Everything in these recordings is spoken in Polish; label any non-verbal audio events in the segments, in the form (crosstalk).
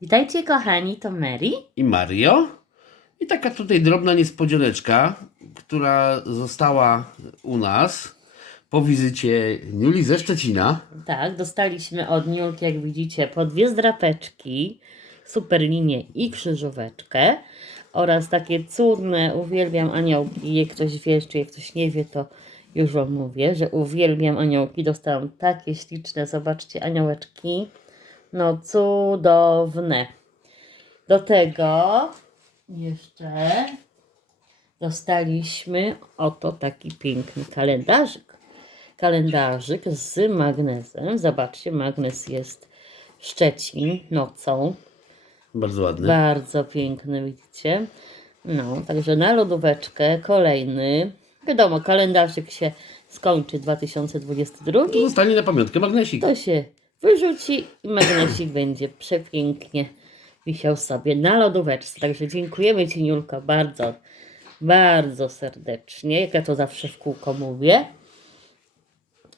Witajcie kochani, to Mary. i Mario. I taka tutaj drobna niespodzianeczka, która została u nas po wizycie Niuli ze Szczecina. Tak, dostaliśmy od Niulki, jak widzicie, po dwie zdrapeczki, super linię i krzyżóweczkę oraz takie cudne, uwielbiam aniołki. Jak ktoś wie, czy jak ktoś nie wie, to już Wam mówię, że uwielbiam aniołki. Dostałam takie śliczne, zobaczcie, aniołeczki. No cudowne. Do tego jeszcze dostaliśmy oto taki piękny kalendarzyk. Kalendarzyk z magnesem. Zobaczcie, magnes jest Szczecin nocą. Bardzo ładny. Bardzo piękny, widzicie? No, także na lodóweczkę kolejny. Wiadomo, kalendarzyk się skończy 2022. To zostanie na pamiątkę magnesik. To się wyrzuci i magnesik będzie przepięknie wisiał sobie na lodóweczce. Także dziękujemy Ci, Niulka, bardzo, bardzo serdecznie. Jak ja to zawsze w kółko mówię.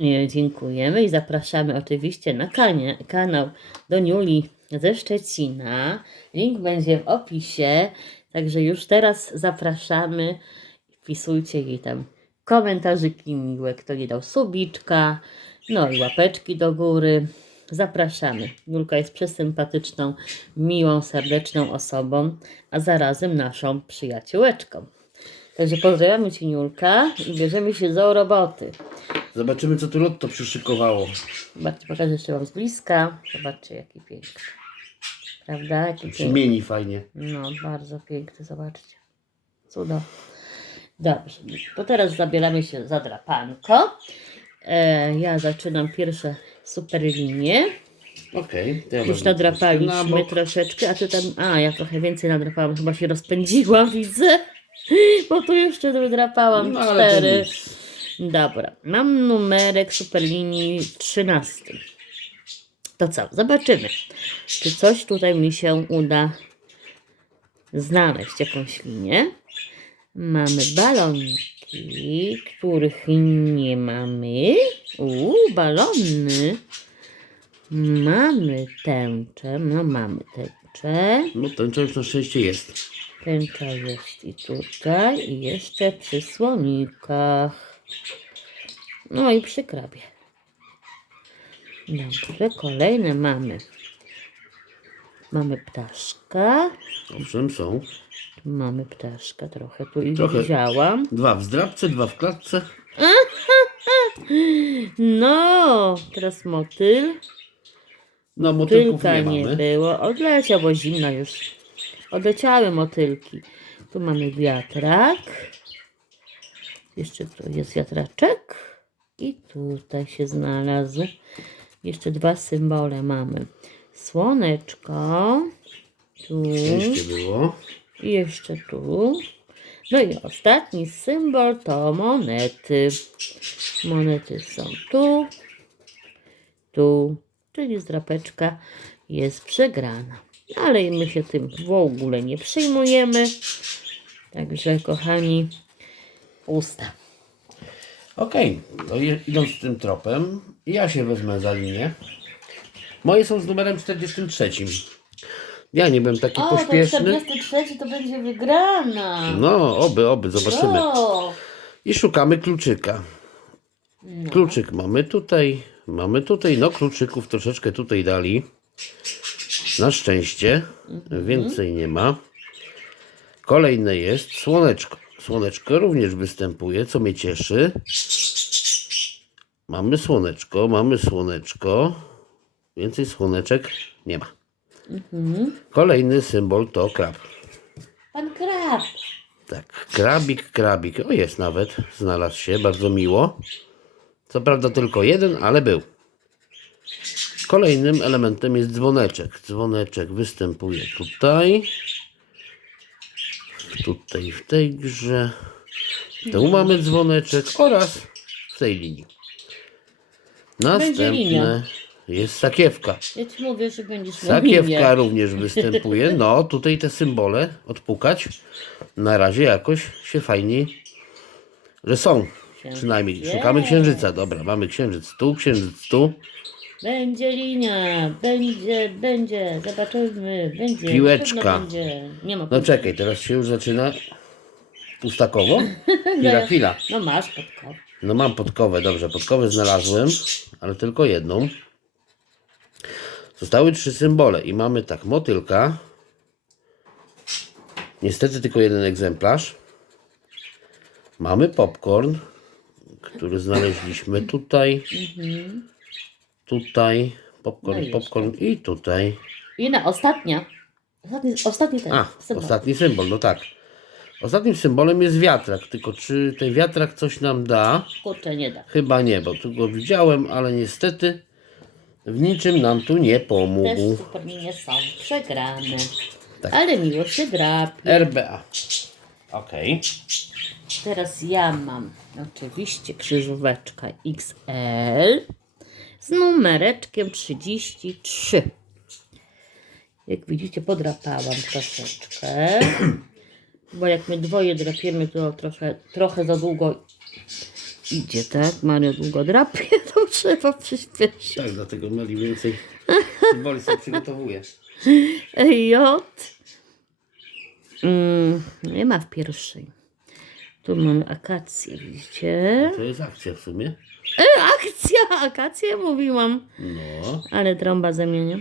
E, Dziękujemy i zapraszamy oczywiście na kanie, kanał do Niuli ze Szczecina. Link będzie w opisie, także już teraz zapraszamy. Wpisujcie jej tam komentarzyki miłe, kto nie dał subiczka, no i łapeczki do góry. Zapraszamy. Julka jest przesympatyczną, miłą, serdeczną osobą, a zarazem naszą przyjaciółeczką. Także pozdrawiamy Ci Julka i bierzemy się do roboty. Zobaczymy, co tu Lotto przyszykowało. Zobaczcie, pokażę jeszcze Wam z bliska. Zobaczcie, jaki piękny. Prawda? Jaki piękny. mieni fajnie. No, bardzo piękny, zobaczcie. Cudo. Dobrze, to teraz zabieramy się za drapanko. E, ja zaczynam pierwsze super linie. Okej. to ja Już wezmę na nadrapaliśmy bok. troszeczkę, a ty tam. A, ja trochę więcej nadrapałam, chyba się rozpędziłam, (laughs) widzę. Bo tu jeszcze nadrapałam No, ale to cztery. nic. Dobra, mam numerek superlinii 13. To co? Zobaczymy, czy coś tutaj mi się uda znaleźć, jakąś linię. Mamy baloniki, których nie mamy. Uuu, balony. Mamy tęczę, no mamy tęczę. No ten już na szczęście jest. Tęcza jest i tutaj, i jeszcze przy słonikach. No i przy krabie. Dobrze, kolejne mamy. Mamy ptaszka. Owszem, są. Mamy ptaszka, trochę tu ich Trochę. widziałam. Dwa w zdrabce, dwa w klatce. (laughs) No, teraz motyl. No, motylków Motylka nie nie mamy. było. Odleciał, bo zimno już. Odleciały motylki. Tu mamy wiatrak. Jeszcze tu jest wiatraczek. I tutaj się znalazł. Jeszcze dwa symbole mamy. Słoneczko. Tu. Szczęście było. I jeszcze tu. No i ostatni symbol to monety. Monety są tu, tu, czyli zdrapeczka jest przegrana. Ale my się tym w ogóle nie przejmujemy. Także, kochani, pusta. Okej, to je- idąc tym tropem, ja się wezmę za linię. Moje są z numerem 43. Ja nie byłem taki pośpieszny. 43 to będzie wygrana. No, oby, oby, zobaczymy. O! I szukamy kluczyka. Kluczyk mamy tutaj, mamy tutaj, no kluczyków troszeczkę tutaj dali. Na szczęście, więcej nie ma. Kolejne jest słoneczko. Słoneczko również występuje, co mnie cieszy. Mamy słoneczko, mamy słoneczko. Więcej słoneczek nie ma. Kolejny symbol to krab. Pan krab. Tak, krabik, krabik. O, jest nawet, znalazł się, bardzo miło. Co prawda tylko jeden, ale był. Kolejnym elementem jest dzwoneczek. Dzwoneczek występuje tutaj. Tutaj w tej grze. Tu mamy dzwoneczek oraz w tej linii. Następne jest sakiewka. Ja ci mówię, że będziesz Sakiewka również występuje. No, tutaj te symbole odpukać. Na razie jakoś się fajnie, że są. Przynajmniej szukamy księżyca. Dobra, mamy księżyc tu, księżyc tu. Będzie linia, będzie, będzie, zobaczymy, będzie. na Piłeczka. pewno Będzie. Nie ma No czekaj, teraz się już zaczyna pustakowo. (laughs) Chwila, chwila. No masz podkop. No mam podkowę, dobrze, podkowę znalazłem, ale tylko jedną. Zostały trzy symbole i mamy tak, motylka. Niestety tylko jeden egzemplarz. Mamy popcorn, który znaleźliśmy tutaj, tutaj, popcorn, No i popcorn i tutaj. I na ostatnia. Ostatni, ostatni ten. A, symbol. ostatni symbol, no tak. Ostatnim symbolem jest wiatrak, tylko czy ten wiatrak coś nam da? Kurczę, nie da. Chyba nie, bo tu go widziałem, ale niestety w niczym nam tu nie Też pomógł. super linie są przegrane. Tak. Ale miło się drapi. RBA. Okej. Teraz ja mam oczywiście krzyżóweczka XL z numereczkiem 33. Jak widzicie, podrapałam troszeczkę, bo jak my dwoje drapiemy, to trochę, trochę za długo idzie, tak? Mario długo drapie, (laughs) to trzeba przyspieszyć. Tak, dlatego Meli więcej symboli sobie przygotowuje. J. Mm, nie ma w pierwszej. Tu mamy akację, widzicie? To jest akcja w sumie. Akcja, akację mówiłam. No. Ale trąba zamienia.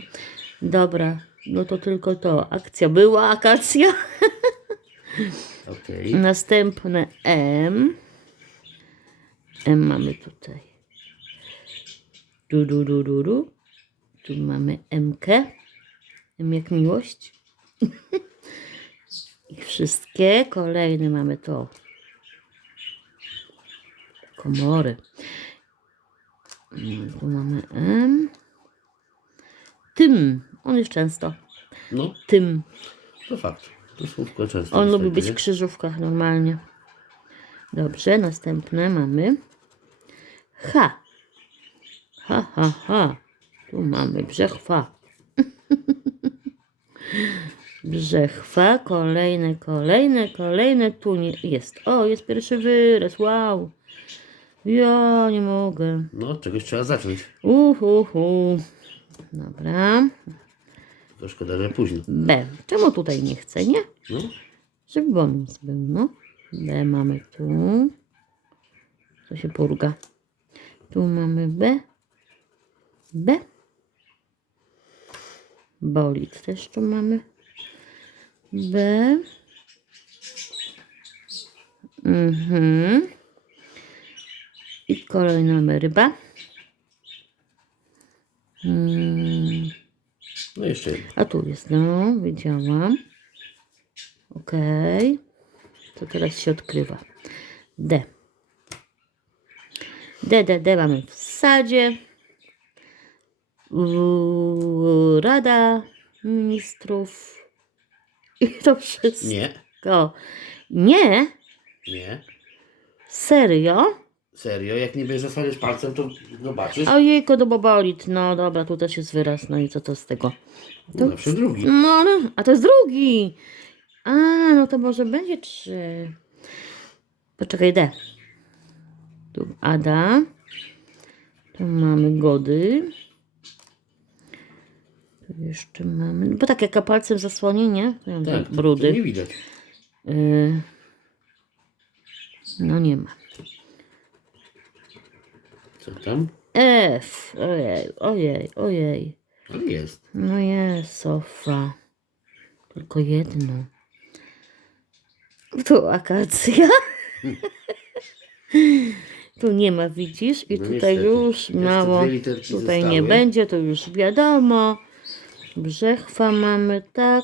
Dobra, no to tylko to. Akcja była, akacja. (laughs) Okej. Następne M. M mamy tutaj. Du, du, du, du, du. Tu mamy MK. M jak miłość. (laughs) I wszystkie kolejne mamy to. Komory. Mm, Tu mamy M. Tym. On jest często. No, Tym. to fakt. To słówko często On lubi być w krzyżówkach normalnie. Dobrze, następne mamy H. Ha, ha, ha. Tu mamy brzechwa. (laughs) brzechwa, kolejne, kolejne, kolejne. Tu nie jest. O, jest pierwszy wyraz. Wow. Ja nie mogę. No, czegoś trzeba zacząć. Uhuhu. Dobra. To szkoda, że późno. B. Czemu tutaj nie chcę, nie? No, Żeby bonus był, no. B mamy tu. To się purga. Tu mamy B. B. Bolid też tu mamy. B. Mhm. I kolejna ryba. Mm. no jeszcze jedno. A tu jest, no, widziałam. Okej. To teraz się odkrywa. D. D, D, D mamy w sadzie. Rada Ministrów. I to wszystko. Nie, Nie? nie. Serio? Serio, jak nie będziesz zasłaniać palcem, to zobaczysz. Ojejku, do bobolit. No dobra, tu też jest wyraz. No i co to z tego? No, zawsze drugi. No, ale, a to jest drugi. A, no to może będzie trzy. Poczekaj, D. Tu Ada. Tu mamy Gody. Tu jeszcze mamy. no Bo tak jak palcem zasłonię, nie? To Tak, to brudy. nie widać. Y, no nie ma. Co tam? F. Ojej, ojej, ojej. To jest. No jest, sofa. Tylko jedno. Tu akacja. (laughs) tu nie ma, widzisz? I No tutaj niestety. już Jeszcze mało. dwie literki Tutaj nie zostały. będzie, to już wiadomo. Brzechwa mamy, tak.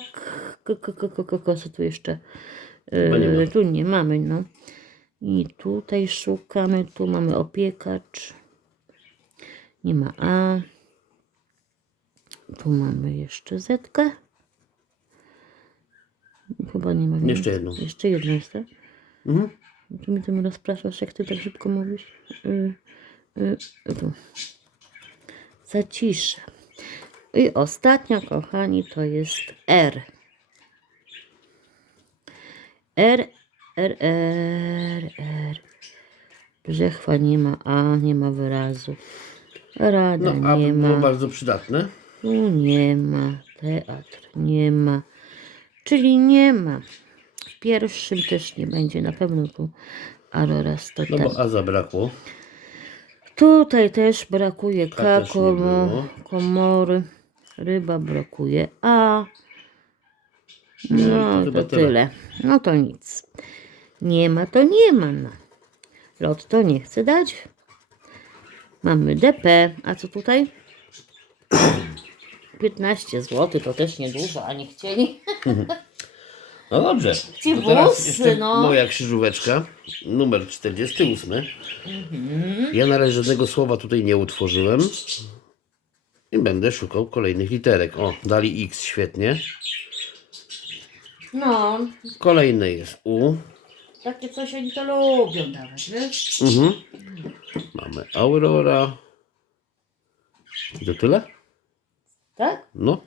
Ko- ko- ko- ko- ko- ko- Co tu jeszcze? Chyba nie ma. E, tu nie mamy, no. I tutaj szukamy, tu mamy opiekacz. Nie ma A. Tu mamy jeszcze Zetkę. Chyba nie ma. Jeszcze jedną. Jeszcze jedno jest, tak? Mhm. Czy mi tym rozpraszasz, jak ty tak szybko mówisz? Y, y, y, tu. Zaciszę. I ostatnia, kochani, to jest R. R, R, R, R. Brzechwa nie ma A, nie ma wyrazu. Rada No, a nie było ma. bardzo przydatne. Tu nie ma. Teatr nie ma. Czyli nie ma. Pierwszym też nie będzie. Na pewno tu Aroras to No bo A zabrakło. Tutaj też brakuje K K, też nie komo, było. komory. Ryba brakuje A. No i to chyba to tyle. tyle. No to nic. Nie ma to nie ma. No. Lot to nie chce dać. Mamy DP. A co tutaj? (clears throat) 15 zł to też niedużo, a nie chcieli. (laughs) No dobrze. Ci To teraz włosy, jeszcze no. moja krzyżóweczka, numer 48. Mhm. Ja na razie żadnego słowa tutaj nie utworzyłem. I będę szukał kolejnych literek. O, dali X, świetnie. No, Kolejne jest U. takie coś oni to lubią dawać, wiesz? Mhm. Mamy Aurora. I to tyle? Tak? No.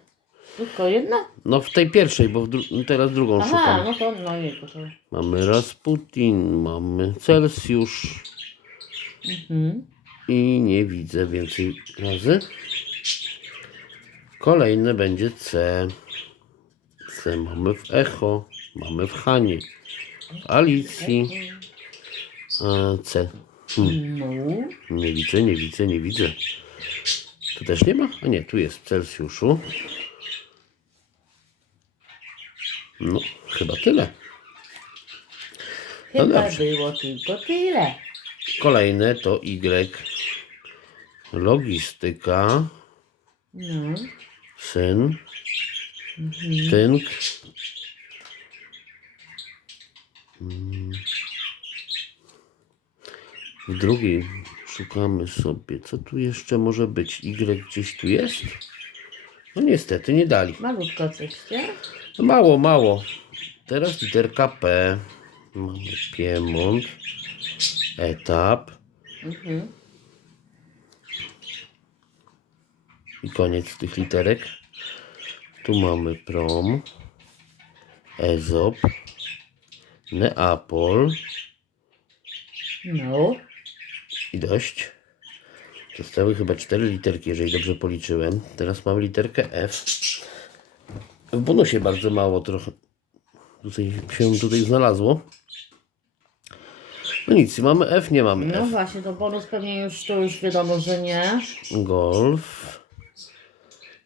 Tylko jedna? No w tej pierwszej, bo dru- teraz drugą Aha, szukam. no to no jego to. Mamy Rasputin, mamy Celsjusz Mhm. i nie widzę więcej razy. Kolejne będzie C. C mamy w Echo, mamy w Hanie, w Alicji. A, C. Hmm. No. Nie widzę, nie widzę, nie widzę. Tu też nie ma? A nie, tu jest w Celsjuszu. No, chyba tyle. No Chyba dobrze. było tylko tyle. Kolejne to Y. Logistyka, No. syn, tynk. Mm. W drugiej szukamy sobie, co tu jeszcze może być. Y gdzieś tu jest? No niestety nie dali. Malutko coś, nie? No mało, mało. Teraz literka P. Mamy Piemont. Etap. Mhm. I koniec tych literek. Tu mamy Prom. Ezop. Neapol. No. I dość. Zostały chyba cztery literki, jeżeli dobrze policzyłem. Teraz mamy literkę F. W bonusie bardzo mało trochę tutaj się tutaj znalazło. No nic, mamy F, nie mamy No F. właśnie, to bonus pewnie już to już wiadomo, że nie. Golf.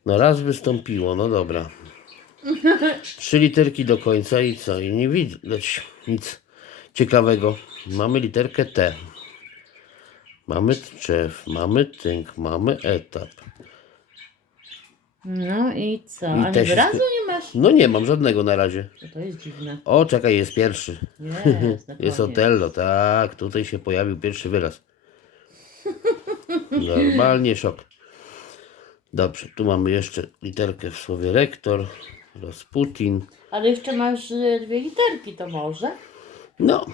No raz wystąpiło, no dobra. Trzy literki do końca i co? I nie widać nic ciekawego. Mamy literkę T. Mamy drzew, mamy tynk, mamy etap. No i co? I A też wyrazu nie masz? No nie mam żadnego na razie. No to jest dziwne. O, czekaj, jest pierwszy. Jest, Jest. Otello, tak, tutaj się pojawił pierwszy wyraz. (laughs) Normalnie szok. Dobrze, tu mamy jeszcze literkę w słowie rektor, Rasputin. Ale jeszcze masz y, dwie literki, to może? No,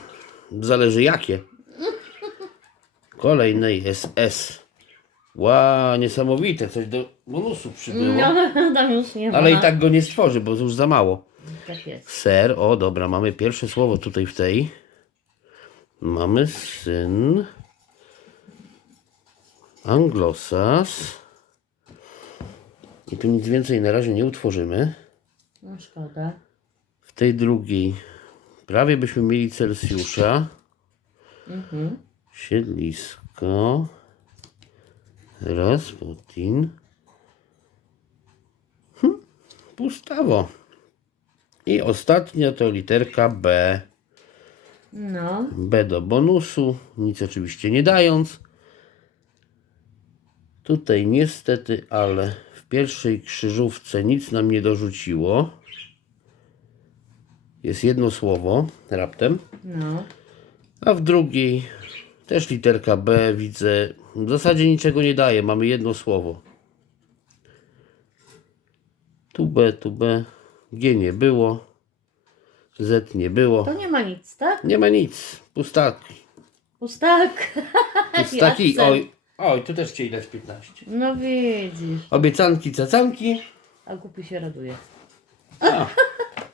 zależy jakie. Kolejne jest S. Ła, niesamowite, coś do bonusu przybyło. No, (laughs) tam już nie ma. Ale i tak go nie stworzy, bo już za mało. Tak jest. Ser, o dobra, mamy pierwsze słowo tutaj w tej. Mamy syn. Anglosas. I tu nic więcej na razie nie utworzymy. No szkoda. W tej drugiej prawie byśmy mieli Celsjusza. Mhm. Siedlisko. Rasputin. Hm, pustawo. I ostatnia to literka B. No. B do bonusu, nic oczywiście nie dając. Tutaj niestety, ale w pierwszej krzyżówce nic nam nie dorzuciło. Jest jedno słowo raptem, No. a w drugiej też literka B widzę. W zasadzie niczego nie daje, mamy jedno słowo. Tu B, tu B, G nie było, Z nie było. To nie ma nic, tak? Nie ma nic, pustaki. Pustak. (laughs) Pustaki, Jacek. oj, oj, tu też chcieli dać 15. No widzisz. Obiecanki, cacanki. A głupi się raduje. A,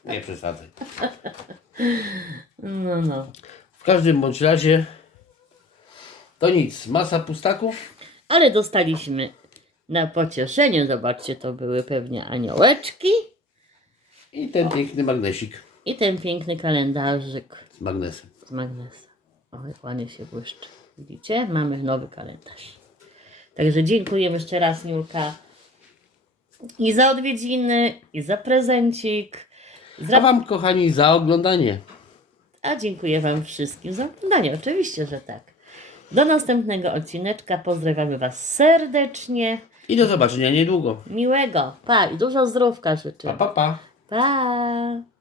nie przesadzaj. (laughs) No, no. W każdym bądź razie to nic, masa pustaków. Ale dostaliśmy na pocieszenie, zobaczcie, to były pewnie aniołeczki I ten piękny magnesik i ten piękny kalendarzyk z magnesem. z magnesem. O, jak ładnie się błyszczy. Widzicie? Mamy nowy kalendarz. Także dziękujemy jeszcze raz, Niulka. I za odwiedziny, i za prezencik. A Wam, kochani, za oglądanie. A dziękuję Wam wszystkim za oglądanie. Oczywiście, że tak. Do następnego odcineczka. Pozdrawiamy Was serdecznie. I do zobaczenia niedługo. Miłego. Pa i dużo zdrówka życzę. Pa, pa, pa. Pa.